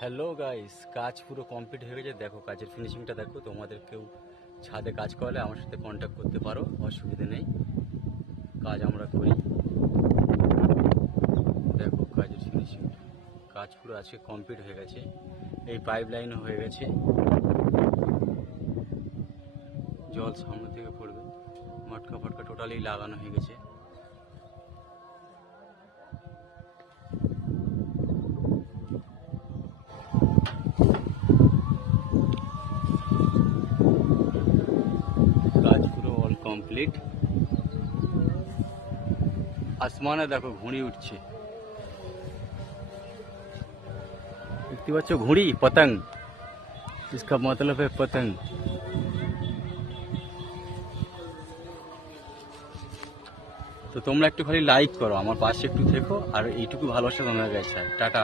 Hello guys, কাজ পুরো complete হয়ে গেছে। দেখো কাজের ফিনিশিংটা দেখো। তোমাদের কেউ ছাদে কাজ করলে আমার সাথে কন্ট্যাক্ট করতে পারো, অসুবিধা নেই। কাজ আমরা করি। দেখো কাজের ফিনিশিং, কাজ পুরো আজকে কমপ্লিট হয়ে গেছে। এই পাইপ লাইনও হয়ে গেছে, জল সামনে থেকে পড়বে। মটকা ফটকা টোটালি লাগানো হয়ে গেছে। কাজ পুরো অল কমপ্লিট। আসমানে দেখো ঘুড়ি উঠছে, দেখতে পাচ্ছ ঘুড়ি, পতंग, इसका मतलब है पतंग। তো তোমরা একটু খালি লাইক করো, আমার পাশে একটু থেকো, আর এইটুকু ভালোবাসা তোমাদের কাছে। টাটা।